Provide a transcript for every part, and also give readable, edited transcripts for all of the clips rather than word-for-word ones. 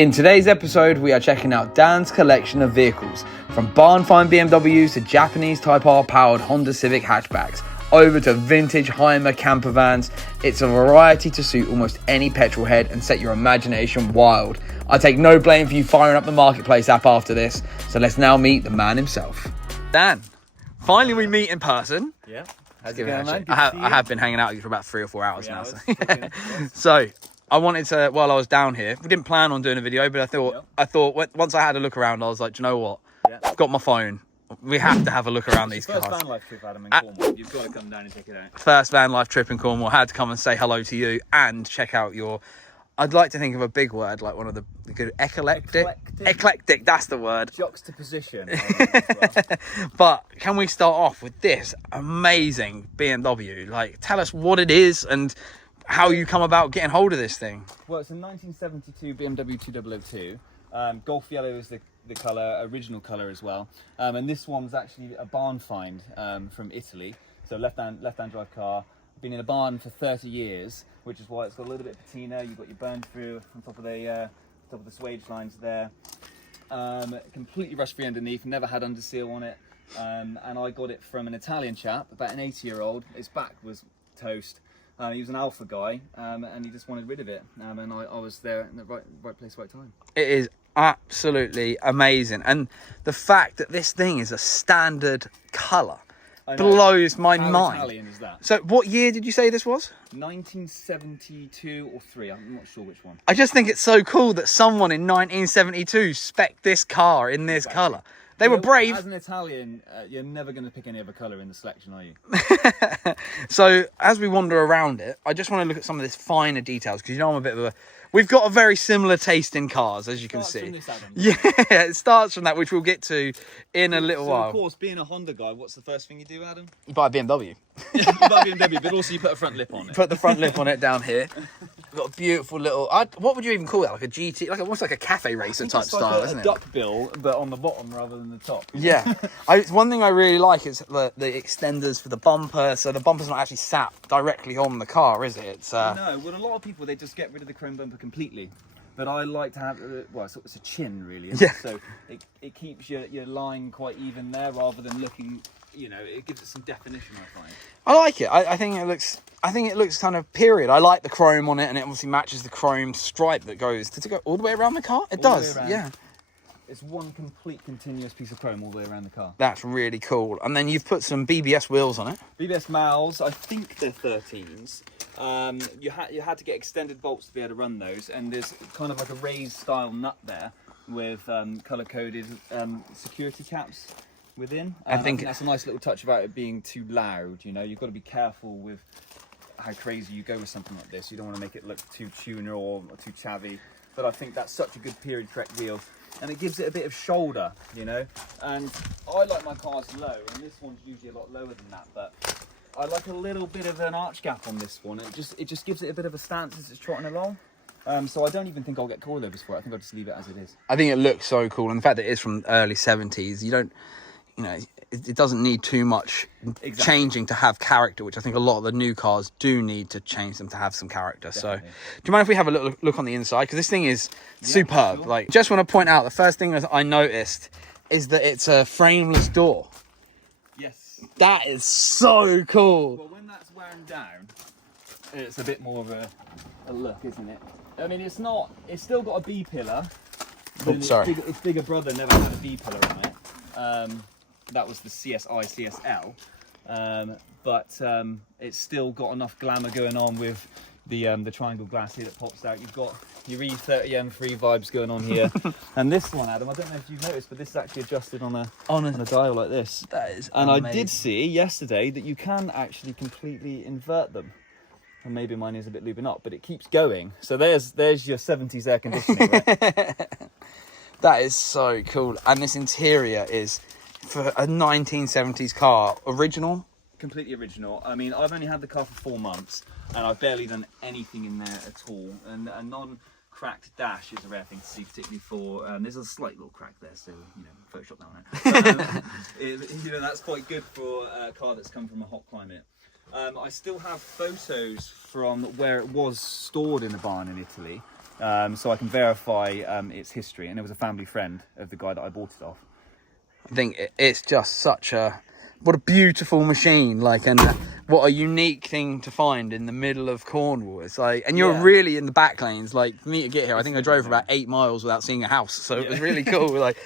In today's episode, we are checking out Dan's collection of vehicles, from barn-find BMWs to Japanese Type R powered Honda Civic hatchbacks, over to vintage Hymer camper vans. It's a variety to suit almost any petrol head and set your imagination wild. I take no blame for you firing up the Marketplace app after this, so let's now meet the man himself. Dan, finally we meet in person. Yeah. How's it going, man? I have been hanging out with you for about 3 or 4 hours now. So I wanted to, while I was down here, we didn't plan on doing a video, but I thought once I had a look around, I was like, do you know what? Yeah. Got my phone. We have to have a look around these cars. First van life trip, Adam, in Cornwall. You've got to come down and check it out. First van life trip in Cornwall. Had to come and say hello to you and check out your, I'd like to think of a big word, like one of the good eclectic, that's the word. Juxtaposition. But can we start off with this amazing BMW? Like, tell us what it is and how you come about getting hold of this thing. Well, it's a 1972 BMW 2002. Golf yellow is the colour, original colour as well. And this one's actually a barn find from Italy. So left-hand drive car. Been in a barn for 30 years, which is why it's got a little bit of patina. You've got your burn through on top of the swage lines there. Completely rust free underneath, never had under seal on it. And I got it from an Italian chap, about an 80-year-old. His back was toast. He was an alpha guy, and he just wanted rid of it. And I was there in the right place, right time. It is absolutely amazing. And the fact that this thing is a standard colour blows my mind. How Italian is that? So what year did you say this was? 1972 or 3, I'm not sure which one. I just think it's so cool that someone in 1972 spec'd this car in this colour. They were brave. As an Italian, you're never going to pick any other colour in the selection, are you? So as we wander around it, I just want to look at some of this finer details, because you know I'm a bit of a... We've got a very similar taste in cars, as you can see. From this, Adam. Yeah, it starts from that, which we'll get to in a little while. Of course, being a Honda guy, what's the first thing you do, Adam? You buy a BMW. You buy a BMW, but also you put a front lip on it. Put the front lip on it down here. We've got a beautiful little... what would you even call that? Like a GT? Almost like a cafe racer type style, isn't it? It's like a duck bill, but on the bottom rather than the top. Yeah. One thing I really like is the extenders for the bumper. So the bumper's not actually sat directly on the car, is it? It's No, well, a lot of people, they just get rid of the chrome bumper completely. But I like to have, well, it's a chin really, isn't it? So it keeps your line quite even there, rather than looking, it gives it some definition, I find. I like it. I think it looks kind of period. I like the chrome on it, and it obviously matches the chrome stripe that goes. Does it go all the way around the car? It does. Yeah. It's one complete continuous piece of chrome all the way around the car. That's really cool. And then you've put some BBS wheels on it. BBS Mals, I think they're 13s. You had to get extended bolts to be able to run those, and there's kind of like a raised style nut there with colour-coded security caps within. I think that's a nice little touch about it being too loud. You've got to be careful with how crazy you go with something like this. You don't want to make it look too tuner or too chavvy. But I think that's such a good period correct wheel, and it gives it a bit of shoulder, And I like my cars low, and this one's usually a lot lower than that, but I like a little bit of an arch gap on this one. It just gives it a bit of a stance as it's trotting along. So I don't even think I'll get coilovers for it. I think I'll just leave it as it is. I think it looks so cool, and the fact that it is from early 70s, you don't, it doesn't need too much changing to have character, which I think a lot of the new cars do need to change them to have some character. Definitely. So do you mind if we have a little look on the inside? Because this thing is superb. Sure. Like, just want to point out, the first thing that I noticed is that it's a frameless door. Yes. That is so cool. Well, when that's wound down, it's a bit more of a look, isn't it? I mean, it's still got a B pillar. Its bigger brother never had a B pillar on it. That was the CSI CSL, but it's still got enough glamour going on with the triangle glass here that pops out. You've got your E30M3 vibes going on here, and this one, Adam, I don't know if you've noticed, but this is actually adjusted on a dial like this. That is and amazing. I did see yesterday that you can actually completely invert them. And maybe mine is a bit lubing up, but it keeps going. So there's your 70s air conditioning, right? That is so cool. And this interior is, for a 1970s car, original? Completely original. I mean, I've only had the car for 4 months, and I've barely done anything in there at all. And a non-cracked dash is a rare thing to see, particularly for... there's a slight little crack there, so, Photoshop that one out. That's quite good for a car that's come from a hot climate. I still have photos from where it was stored in the barn in Italy. so I can verify its history. And it was a family friend of the guy that I bought it off. I think it's just such a, what a beautiful machine, like, and what a unique thing to find in the middle of Cornwall. It's like, and you're really in the back lanes. Like, for me to get here, I think I drove for about 8 miles without seeing a house, so it was really cool. Like,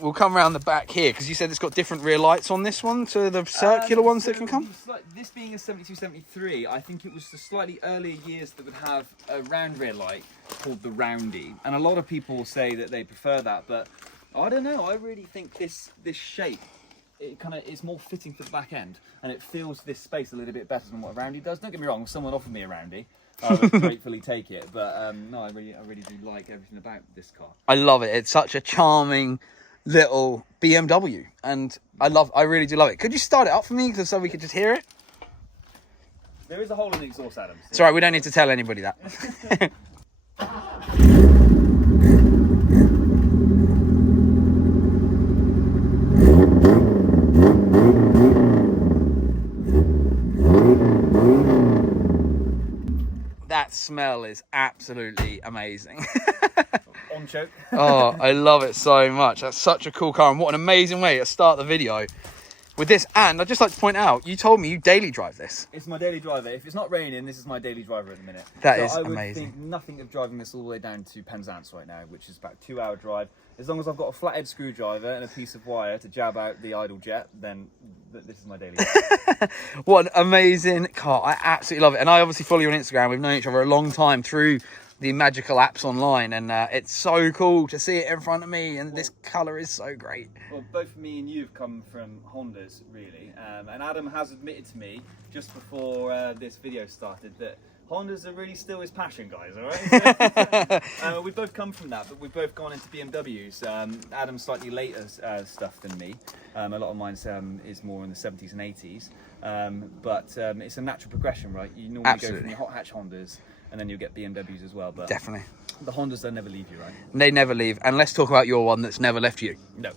we'll come around the back here because you said it's got different rear lights on this one to the circular ones that can come. This being a 72, 73, I think it was the slightly earlier years that would have a round rear light called the Roundy, and a lot of people say that they prefer that, but I don't know. I really think this shape, it kind of is more fitting for the back end, and it fills this space a little bit better than what a Roundy does. Don't get me wrong, if someone offered me a Roundy, I would gratefully take it, but no, I really do like everything about this car. I love it. It's such a charming little BMW, and I really do love it. Could you start it up for me so we could just hear it? There is a hole in the exhaust, Adam. So. It's all right, we don't need to tell anybody that. That smell is absolutely amazing. On choke. Oh, I love it so much. That's such a cool car, and what an amazing way to start the video with this. And I'd just like to point out, you told me you daily drive this. It's my daily driver. If it's not raining, this is my daily driver at the minute. That is I would amazing. think nothing of driving this all the way down to Penzance right now, which is about a 2-hour drive. As long as I've got a flathead screwdriver and a piece of wire to jab out the idle jet, then this is my daily driver. What an amazing car. I absolutely love it. And I obviously follow you on Instagram. We've known each other a long time through the magical apps online, and it's so cool to see it in front of me, and this colour is so great. Well, both me and you have come from Hondas, really, and Adam has admitted to me just before this video started that Hondas are really still his passion, guys, all right? We both come from that, but we've both gone into BMWs. Adam's slightly later stuff than me. A lot of mine is more in the 70s and 80s, but it's a natural progression, right? You normally go from your hot hatch Hondas, and then you'll get BMWs as well. But definitely. The Hondas, they'll never leave you, right? They never leave. And let's talk about your one that's never left you. No.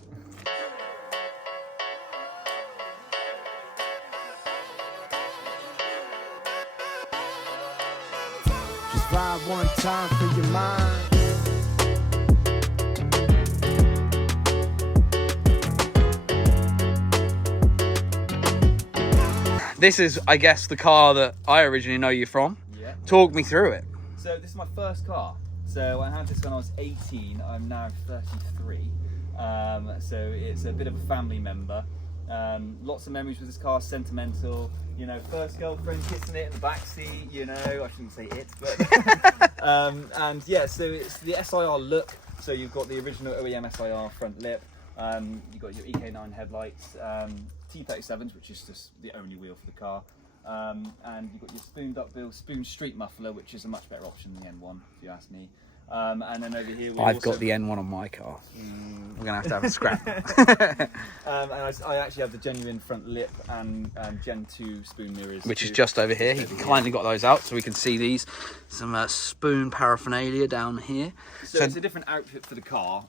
Just ride one time for your mind. This is, I guess, the car that I originally know you from. Yeah. Talk me through it. So this is my first car. So I had this when I was 18. I'm now 33. So it's a bit of a family member. Lots of memories with this car. Sentimental. You know, first girlfriend kissing it in the back seat. You know, I shouldn't say it, but and yeah. So it's the SIR look. So you've got the original OEM SIR front lip. You've got your EK9 headlights. T37s, which is just the only wheel for the car, and you've got your spoon duckbill, spoon street muffler, which is a much better option than the N1, if you ask me. And then over here, I've got the N1 on my car. We're gonna have a scrap. And I actually have the genuine front lip and Gen 2 spoon mirrors, which is just over here. He kindly got those out so we can see these. Some spoon paraphernalia down here. So it's a different outfit for the car.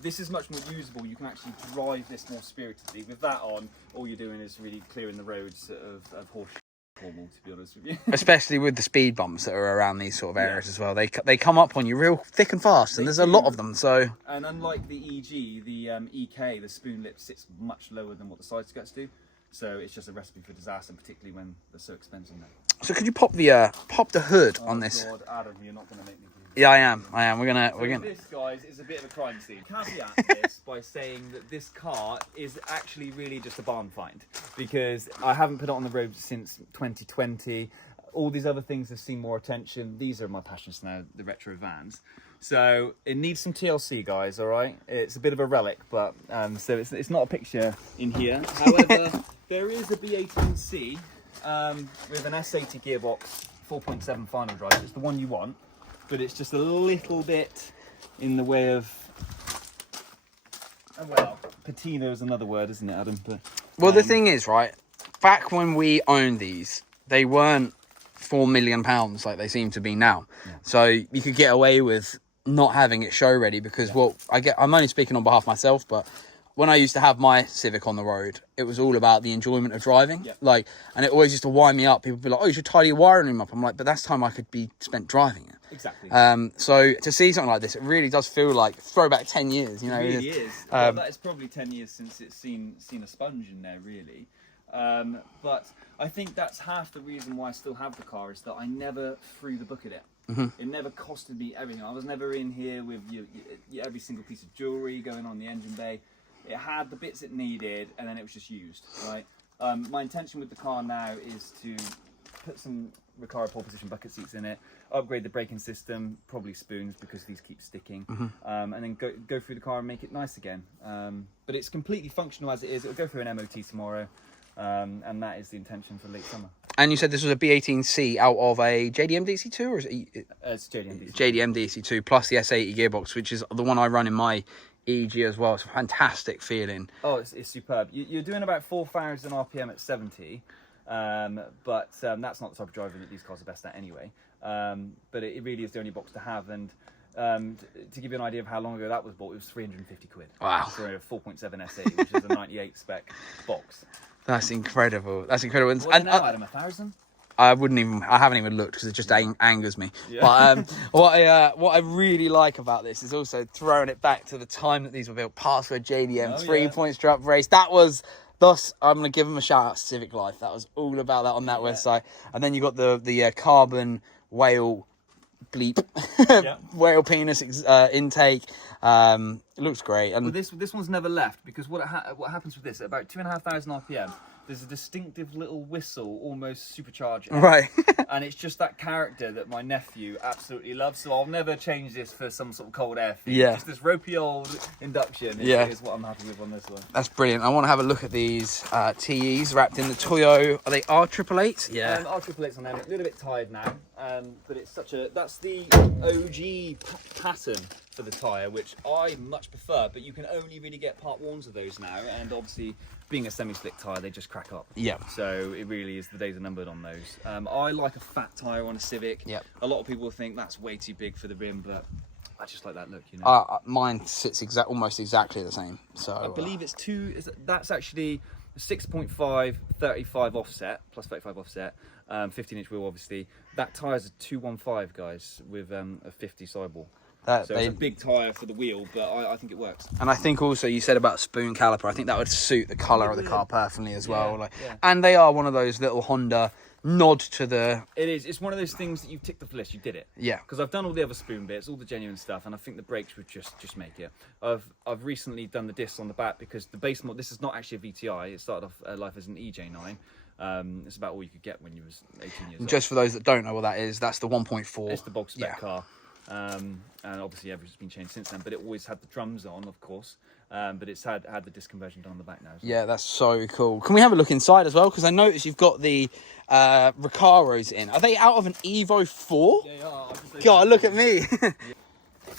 This is much more usable. You can actually drive this more spiritedly. With that on, all you're doing is really clearing the roads of horse Cornwall, to be honest with you. Especially with the speed bumps that are around these sort of areas as well. They come up on you real thick and fast, and there's a lot of them. So. And unlike the EG, the EK, the spoon lip sits much lower than what the side skirts do. So it's just a recipe for disaster, particularly when they're so expensive now. So could you pop the hood on this? God, Adam, you're not going to make me do this. Yeah, I am. We're gonna. This, guys, is a bit of a crime scene. Caveat this by saying that this car is actually really just a barn find, because I haven't put it on the road since 2020. All these other things have seen more attention. These are my passions now, the retro vans. So it needs some TLC, guys. All right, it's a bit of a relic, but so it's not a picture in here. However, there is a B18C with an S80 gearbox, 4.7 final drive. It's the one you want, but it's just a little bit in the way of, well, patina is another word, isn't it, Adam? But well, the thing is, right, back when we owned these, they weren't £4 million like they seem to be now. Yeah. So you could get away with not having it show ready, because I'm only speaking on behalf of myself, but when I used to have my Civic on the road, it was all about the enjoyment of driving. Yeah. Like, and it always used to wind me up. People would be like, "Oh, you should tidy your wiring room up." I'm like, but that's time I could be spent driving it. Exactly. So to see something like this, it really does feel like throwback 10 years. You know, it really is. Well, that is probably 10 years since it's seen a sponge in there, really. But I think that's half the reason why I still have the car, is that I never threw the book at it. It never costed me everything. I was never in here with every single piece of jewellery going on the engine bay. It had the bits it needed, and then it was just used, right? My intention with the car now is to put some Recaro pole position bucket seats in it, upgrade the braking system, probably spoons because these keep sticking, and then go through the car and make it nice again. But it's completely functional as it is. It'll go through an MOT tomorrow, and that is the intention for late summer. And you said this was a B18C out of a JDM DC2, or is it? It's JDM DC2. JDM DC2 plus the S80 gearbox, which is the one I run in my EG as well. It's a fantastic feeling. Oh, it's superb. You're doing about 4,000 RPM at 70, but that's not the type of driving that these cars are best at anyway. But it really is the only box to have. And to give you an idea of how long ago that was bought, it was 350 quid. Wow. For a 4.7 S80, which is a 98 spec box. That's incredible. That's incredible. What's it now, Adam? 1,000? I haven't even looked because it just angers me. Yeah. But what I really like about this is also throwing it back to the time that these were built. Password JDM, 3-point strut race. That was, thus, I'm going to give them a shout out to Civic Life. That was all about that on that website. And then you got the carbon whale bleep, whale penis intake. It looks great. And well, this one's never left, because what happens with this, at about 2,500 RPM, there's a distinctive little whistle, almost supercharged. Right. And it's just that character that my nephew absolutely loves, so I'll never change this for some sort of cold air feed. Yeah. Just this ropey old induction is what I'm happy with on this one. That's brilliant. I want to have a look at these TEs wrapped in the Toyo. Are they R888s? Yeah. R888s on them, a little bit tired now, but it's that's the OG pattern for the tyre, which I much prefer, but you can only really get part ones of those now, and obviously being a semi-slick tyre, they just crack up. Yeah. So it really is, the days are numbered on those. I like a fat tyre on a Civic. Yeah. A lot of people think that's way too big for the rim, but I just like that look, you know. Mine sits almost exactly the same. So I believe it's that's actually 6.5, 35 offset, plus 35 offset, 15-inch wheel, obviously. That tyre's a 215, guys, with a 50 sidewall. So it's a big tyre for the wheel, but I think it works. And I think also you said about spoon caliper. I think that would suit the colour of the car perfectly as well. And they are one of those little Honda nod to the... It is. It's one of those things that you've ticked off the list. You did it. Yeah. Because I've done all the other spoon bits, all the genuine stuff, and I think the brakes would just make it. I've recently done the discs on the back because the base model, this is not actually a VTI. It started off life as an EJ9. It's about all you could get when you was 18 years old. Just for those that don't know what that is, that's the 1.4. It's the bog spec car. And obviously everything's been changed since then, but it always had the drums on, of course, but it's had the disc conversion done on the back now. Yeah, that's so cool. Can we have a look inside as well? Because I noticed you've got the Recaros in. Are they out of an Evo 4? Yeah, they are. God, look at me.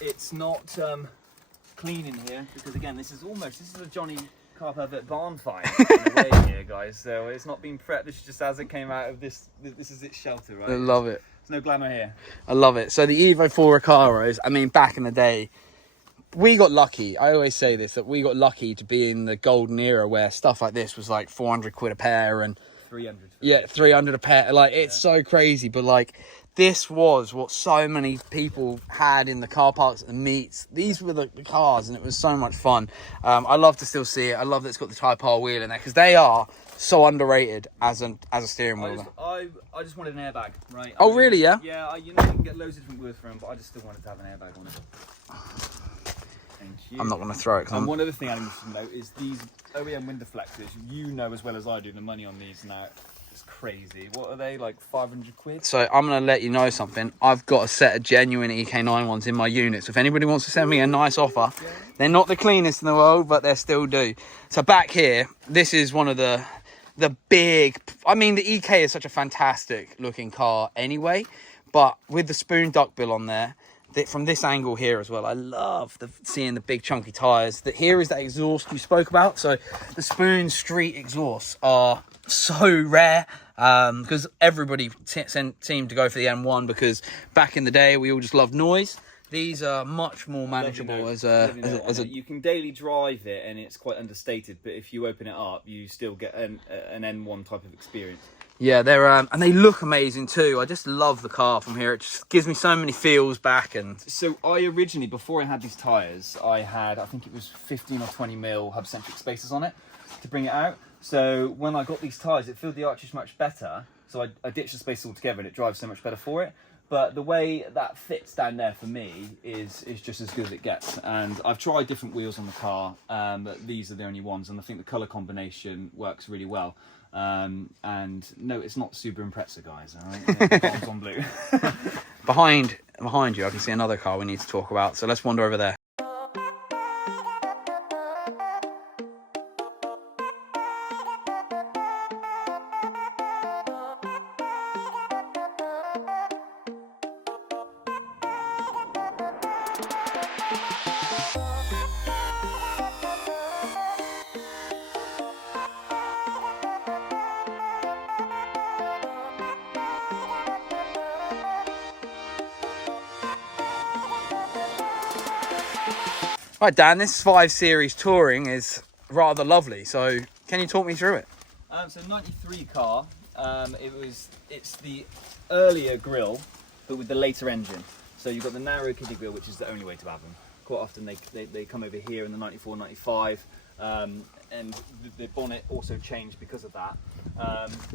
It's not clean in here because, again, this is a Johnny car pervert barn find in a way here, guys. So it's not been prepped. This is just as it came out of this. This is its shelter, right? I love it. There's no glamour here. I love it. So the Evo 4 Recaros, I mean, back in the day, we got lucky. I always say this, that we got lucky to be in the golden era where stuff like this was like 400 quid a pair and 300. Yeah, 300 a pair. Like, it's so crazy. But like, this was what so many people had in the car parks and meets. These were the cars, and it was so much fun. I love to still see it. I love that it's got the Type R wheel in there because they are so underrated as a steering wheel. I just wanted an airbag, right? Oh, really? Yeah. Yeah. You can get loads of different wheels for them, but I just still wanted to have an airbag on it. Thank you. I'm not going to throw it. And one other thing I need to note is these OEM wind deflectors. You know as well as I do the money on these now. It's crazy. What are they, like 500 quid? So I'm going to let you know something. I've got a set of genuine EK9 ones in my unit. So if anybody wants to send me a nice offer, they're not the cleanest in the world, but they still do. So back here, this is one of the big... I mean, the EK is such a fantastic looking car anyway, but with the spoon duckbill on there, from this angle here as well, I love seeing the big chunky tyres. Here is that exhaust you spoke about. So the spoon street exhausts are so rare because everybody seemed to go for the M1 because back in the day we all just loved noise. These are much more manageable as a. You can daily drive it, and it's quite understated. But if you open it up, you still get an N1 type of experience. Yeah, they're and they look amazing too. I just love the car from here. It just gives me so many feels back. And so I originally, before I had these tyres, I think it was 15 or 20 mil hub-centric spacers on it to bring it out. So when I got these tyres, it filled the arches much better. So I ditched the spacer altogether, and it drives so much better for it. But the way that fits down there for me is just as good as it gets. And I've tried different wheels on the car, but these are the only ones. And I think the colour combination works really well. And no, it's not super impressive, guys. All right, the bottom's on blue. behind you, I can see another car we need to talk about. So let's wander over there. Right, Dan, this 5 Series Touring is rather lovely. So can you talk me through it? So 93 car, it's the earlier grille, but with the later engine. So you've got the narrow kiddie grille, which is the only way to have them. Quite often they come over here in the 94, 95, and the bonnet also changed because of that.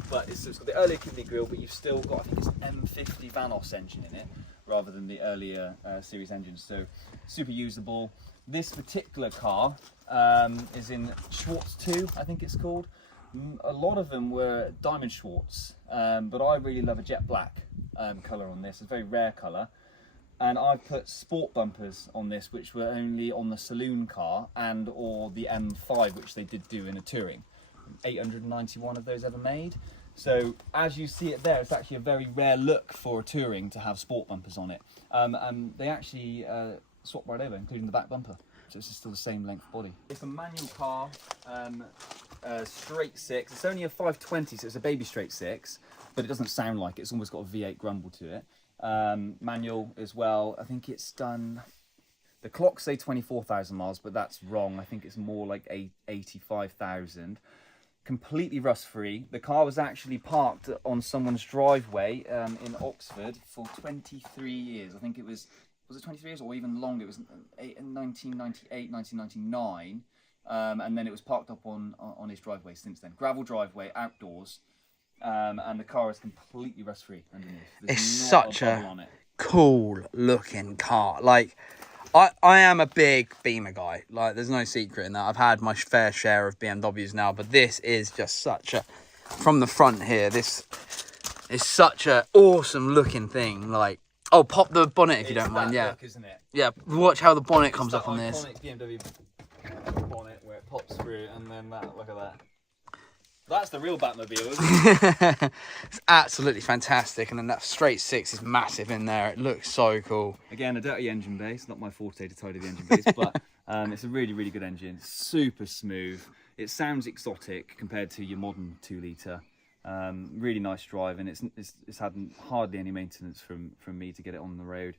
But it's got the earlier kiddie grille, but you've still got, I think it's M50 Vanos engine in it, rather than the earlier series engines. So super usable. This particular car is in Schwartz 2, I think it's called. A lot of them were Diamond Schwartz, but I really love a jet black colour on this. It's a very rare colour. And I've put sport bumpers on this, which were only on the saloon car and or the M5, which they did do in a touring. 891 of those ever made. So as you see it there, it's actually a very rare look for a touring to have sport bumpers on it. And they actually swap right over, including the back bumper. So it's still the same length body. It's a manual car, straight 6. It's only a 520, so it's a baby straight 6, but it doesn't sound like it. It's almost got a V8 grumble to it. Manual as well. I think it's done, the clocks say 24,000 miles, but that's wrong. I think it's more like 85,000. Completely rust free. The car was actually parked on someone's driveway in Oxford for 23 years. I think it was it 23 years or even longer? It was 1998, 1999, and then it was parked up on his driveway since then. Gravel driveway, outdoors, and the car is completely rust free underneath. There's it's such a cool looking car. Like, I am a big Beamer guy. Like, there's no secret in that. I've had my fair share of BMWs now, but this is just such a, from the front here, this is such a awesome looking thing. Like, oh, pop the bonnet if you don't mind. Yeah, look, isn't it? Yeah, watch how the bonnet comes up on this. BMW bonnet where it pops through, and then that. Look at that. That's the real Batmobile, isn't it? It's absolutely fantastic, and then that straight 6 is massive in there. It looks so cool. Again, a dirty engine bay. It's not my forte to tidy the engine bays, but it's a really, really good engine. Super smooth. It sounds exotic compared to your modern 2-litre. Really nice drive, and it's had hardly any maintenance from me to get it on the road,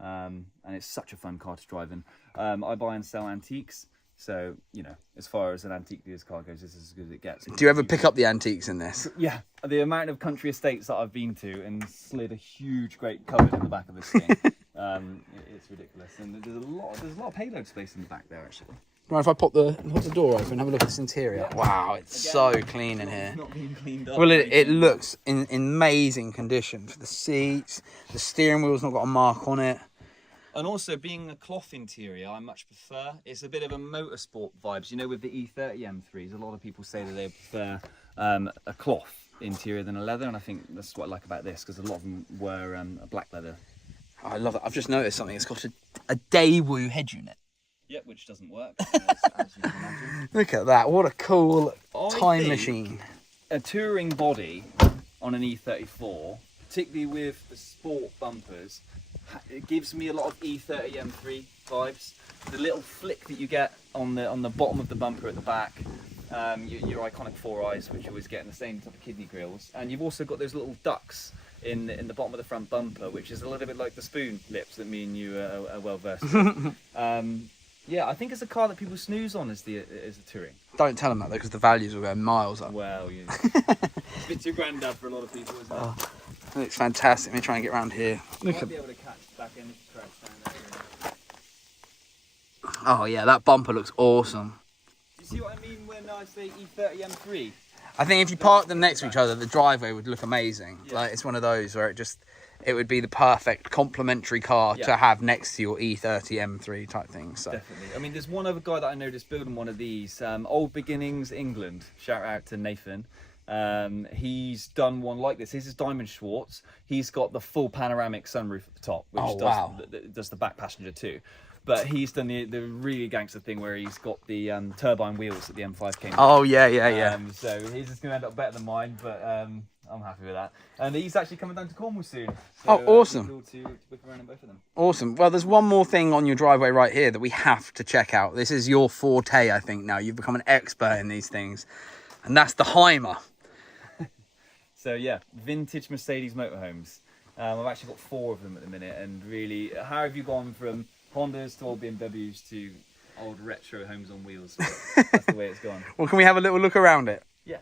and it's such a fun car to drive in. I buy and sell antiques, so you know, as far as an antique dealer's car goes, this is as good as it gets. Do you ever pick up the antiques in this? Yeah, the amount of country estates that I've been to and slid a huge great cupboard in the back of this thing, it's ridiculous. And there's a lot of payload space in the back there actually. Right, if I pop the door open, have a look at this interior. Yeah. Wow, it's so clean in here. Not being cleaned up. Well, it looks in amazing condition. For the seats, the steering wheel's not got a mark on it. And also, being a cloth interior, I much prefer. It's a bit of a motorsport vibes. You know, with the E30 M3s, a lot of people say that they prefer a cloth interior than a leather, and I think that's what I like about this, because a lot of them were a black leather. Oh, I love it. I've just noticed something. It's got a Daewoo head unit. Yep, which doesn't work. Look at that. What a cool time machine. A touring body on an E34, particularly with the sport bumpers, it gives me a lot of E30 M3 vibes. The little flick that you get on the bottom of the bumper at the back, your iconic 4 eyes, which you always get in the same type of kidney grills, and you've also got those little ducks in the bottom of the front bumper, which is a little bit like the spoon lips that me and you are well versed in. Yeah, I think it's a car that people snooze on as the touring. Don't tell them that though, because the values will go miles up. Well, it's a bit too granddad for a lot of people, isn't it? It looks fantastic. Let me try and get around here. Look Might at. be able to catch back in if you crash down there. Oh yeah, that bumper looks awesome. You see what I mean when I say E30 M3? I think if you park them next to each other, the driveway would look amazing. Yeah. Like it's one of those where it would be the perfect complementary car to have next to your E30 M3 type thing. So Definitely. I mean, there's one other guy that I noticed building one of these. Old Beginnings England. Shout out to Nathan. He's done one like this. This is Diamond Schwartz. He's got the full panoramic sunroof at the top, which does the back passenger too. But he's done the really gangster thing where he's got the turbine wheels that the M5 came with. Oh yeah. So he's just going to end up better than mine, but I'm happy with that. And he's actually coming down to Cornwall soon. So, awesome. Cool to book around in both of them. Awesome. Well, there's one more thing on your driveway right here that we have to check out. This is your forte, I think, now. You've become an expert in these things. And that's the Hymer. So yeah, vintage Mercedes motorhomes. I've actually got 4 of them at the minute. And really, how have you gone from Hondas to old BMWs to old retro homes on wheels? That's the way it's gone. Well, can we have a little look around it? Yeah.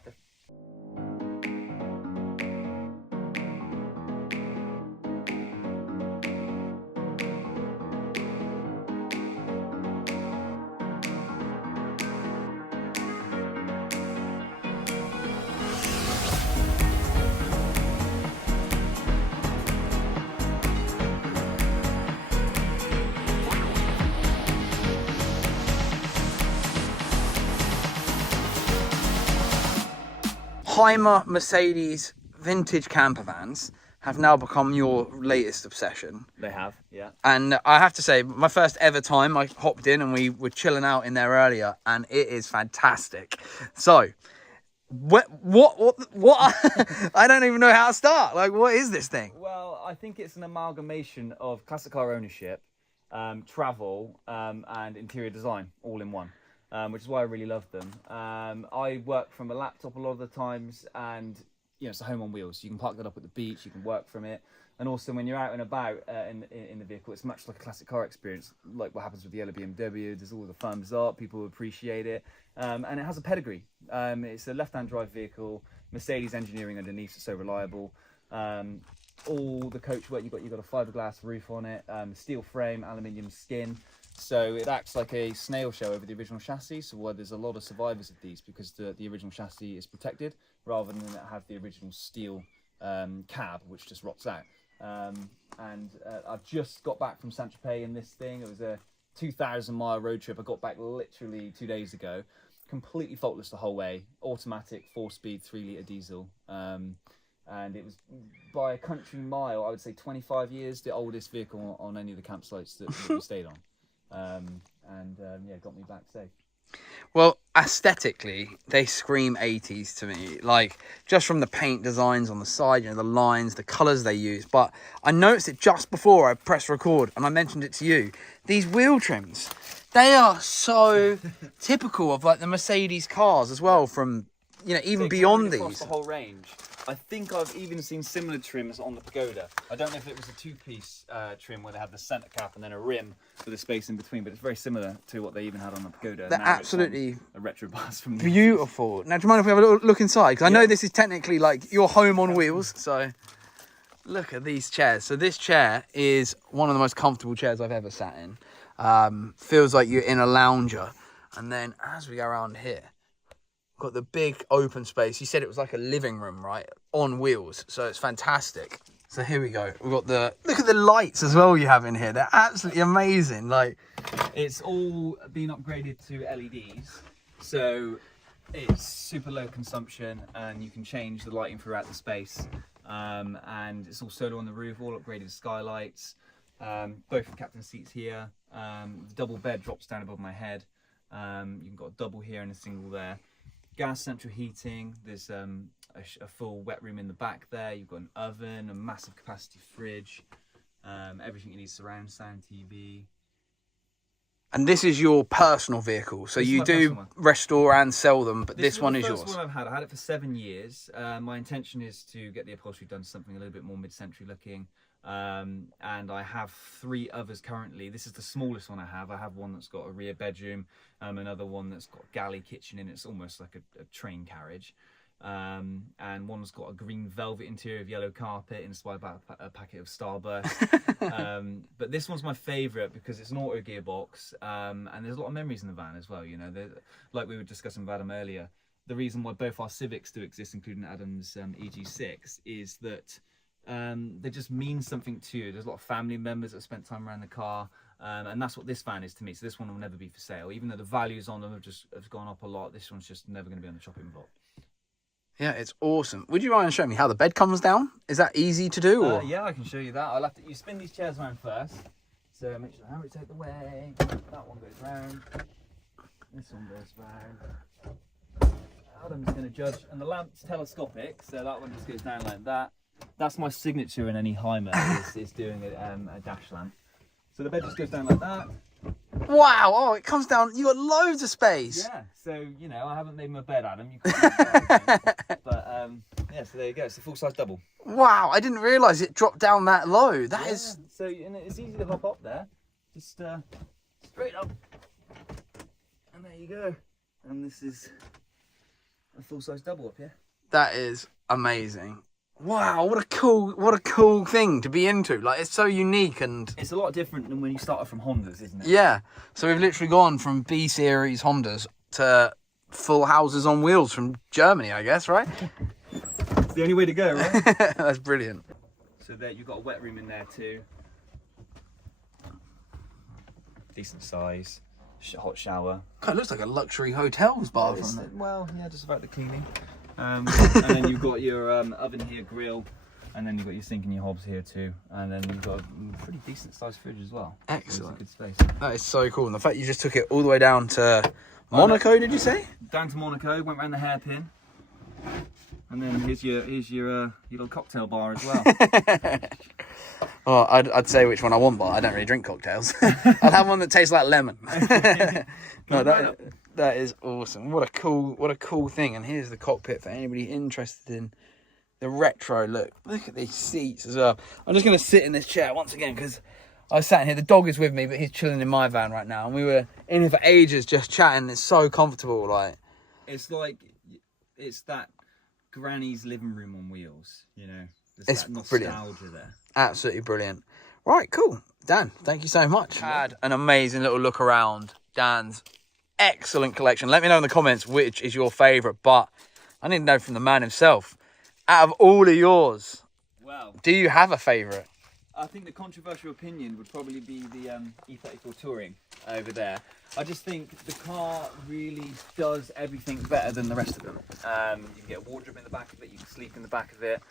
Hymer Mercedes vintage camper vans have now become your latest obsession. They have, yeah. And I have to say, my first ever time, I hopped in and we were chilling out in there earlier, and it is fantastic. So, what I don't even know how to start. Like, what is this thing? Well, I think it's an amalgamation of classic car ownership, travel, and interior design all in one. Which is why I really love them. I work from a laptop a lot of the times, and it's a home on wheels. You can park that up at the beach, you can work from it, and also when you're out and about in the vehicle, it's much like a classic car experience, like what happens with the yellow BMW. There's all the thumbs up, people appreciate it, and it has a pedigree. It's a left-hand drive vehicle, Mercedes engineering underneath, it's so reliable. All the coachwork you've got a fiberglass roof on it, steel frame, aluminium skin. So it acts like a snail shell over the original chassis. So there's a lot of survivors of these because the original chassis is protected rather than have the original steel cab, which just rots out. I've just got back from Saint-Tropez in this thing. It was a 2,000-mile road trip. I got back literally 2 days ago. Completely faultless the whole way. Automatic, 4-speed, 3-litre diesel. And it was, by a country mile, I would say 25 years, the oldest vehicle on any of the campsites that we stayed on. Got me back safe. Well, aesthetically, they scream 80s to me. Like, just from the paint designs on the side, the lines, the colours they use. But I noticed it just before I pressed record, and I mentioned it to you. These wheel trims, they are so typical of, like, the Mercedes cars as well, from, even beyond these. Across the whole range. I think I've even seen similar trims on the Pagoda. I don't know if it was a 2-piece trim where they had the centre cap and then a rim with a space in between, but it's very similar to what they even had on the Pagoda. They're absolutely a retro bus from the beautiful. Now, do you mind if we have a little look inside? Because I know this is technically like your home on wheels. So look at these chairs. So this chair is one of the most comfortable chairs I've ever sat in. Feels like you're in a lounger. And then as we go around here, got the big open space. You said it was like a living room, right? On wheels. So it's fantastic. So here we go. We've got look at the lights as well you have in here. They're absolutely amazing. Like, it's all been upgraded to LEDs. So it's super low consumption and you can change the lighting throughout the space. And it's all solar on the roof, all upgraded skylights. Both of the captain's seats here. The double bed drops down above my head. You've got a double here and a single there. Gas central heating, there's a full wet room in the back there, you've got an oven, a massive capacity fridge, everything you need, surround sound TV. And this is your personal vehicle, so you do restore and sell them, but this one is yours. This is the first one I've had. I had it for 7 years. My intention is to get the upholstery done to something a little bit more mid-century looking. And I have 3 others currently. This is the smallest one I have. I have one that's got a rear bedroom, another one that's got a galley kitchen in it. It's almost like a train carriage. And one's got a green velvet interior of yellow carpet inspired by a packet of Starburst. But this one's my favourite because it's an auto gearbox, and there's a lot of memories in the van as well. You know, like we were discussing with Adam earlier, the reason why both our Civics do exist, including Adam's EG6, is that they just mean something to you. There's a lot of family members that have spent time around the car, and that's what this van is to me. So this one will never be for sale, even though the values on them have gone up a lot. This one's just never going to be on the chopping block. Yeah, it's awesome. Would you mind showing me how the bed comes down? Is that easy to do? Or? Yeah, I can show you that. I'll have to. You spin these chairs around first. So make sure the handbrakes out the way. That one goes round. This one goes round. Adam's going to judge, and the lamp's telescopic, so that one just goes down like that. That's my signature in any Hymer is doing a dash lamp. So the bed just goes down like that. Wow! Oh, it comes down. You got loads of space. Yeah. So you know, I haven't made my bed, Adam. You can't. But yeah. So there you go. It's a full-size double. Wow! I didn't realise it dropped down that low. That is. So and it's easy to hop up there. Just straight up, and there you go. And this is a full-size double up here. That is amazing. Wow, what a cool thing to be into. Like, it's so unique, and it's a lot different than when you started from Hondas, isn't it? Yeah. So we've literally gone from B series Hondas to full houses on wheels from Germany, I guess, right? It's the only way to go, right? That's brilliant. So there, you've got a wet room in there too. Decent size, hot shower. God, it looks like a luxury hotel's bathroom. Well, yeah, just about the cleaning. And then you've got your oven here, grill, and then you've got your sink and your hobs here too, and then you've got a pretty decent sized fridge as well. Excellent. So it's a good space. That is so cool, and the fact you just took it all the way down to Monaco, did you say? Down to Monaco, went round the hairpin, and then here's your little cocktail bar as well. Well, I'd say which one I want, but I don't really drink cocktails. I'll have one that tastes like lemon. No, that is awesome. What a cool thing. And here's the cockpit for anybody interested in the retro look. Look at these seats as well. I'm just going to sit in this chair once again because I was sat in here. The dog is with me, but he's chilling in my van right now. And we were in here for ages just chatting. It's so comfortable. It's that granny's living room on wheels, you know. It's that nostalgia brilliant. There. Absolutely brilliant. Right, cool. Dan, thank you so much. Had an amazing little look around Dan's excellent collection. Let me know in the comments which is your favourite, but I need to know from the man himself. Out of all of yours, well, do you have a favourite? I think the controversial opinion would probably be the E34 Touring over there. I just think the car really does everything better than the rest of them. You can get a wardrobe in the back of it, you can sleep in the back of it,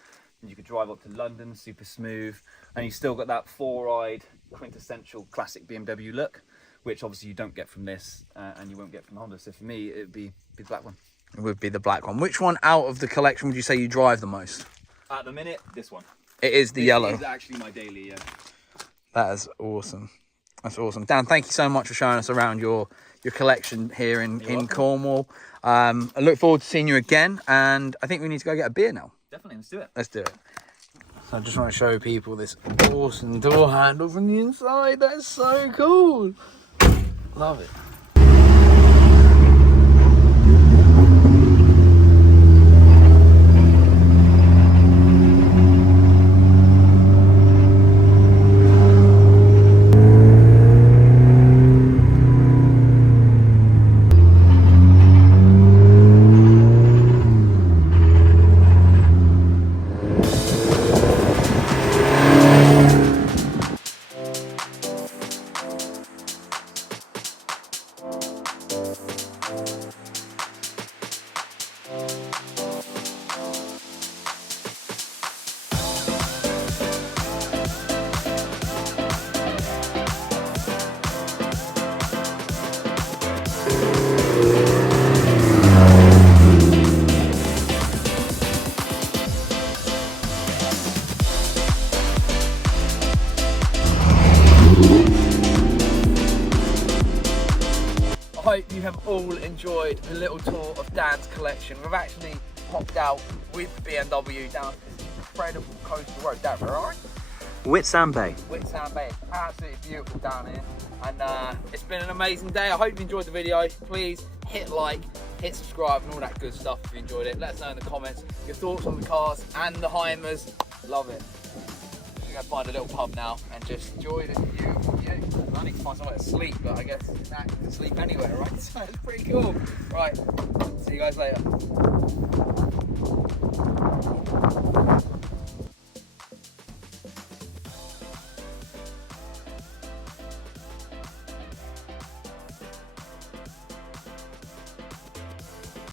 and you could drive up to London, super smooth, and you still got that four-eyed, quintessential classic BMW look, which obviously you don't get from this, and you won't get from the Honda. So for me, it would be the black one. It would be the black one. Which one out of the collection would you say you drive the most? At the minute, this one. It is the yellow. It is actually my daily, yeah. That is awesome. That's awesome. Dan, thank you so much for showing us around your collection here in Cornwall. I look forward to seeing you again, and I think we need to go get a beer now. Definitely, let's do it. Let's do it. So I just want to show people this awesome door handle from the inside. That is so cool. Love it. hope you have all enjoyed a little tour of Dan's collection. We've actually popped out with the BMW down this incredible coastal road. Dan, where are we? Whitsand Bay. Whitsand Bay. Absolutely beautiful down here. And it's been an amazing day. I hope you enjoyed the video. Please hit like, hit subscribe and all that good stuff if you enjoyed it. Let us know in the comments your thoughts on the cars and the Hymers. Love it. I'm gonna find a little pub now and just enjoy this beautiful view. I need to find somewhere to sleep, but I guess you can sleep anywhere, right? So it's pretty cool. Right, see you guys later.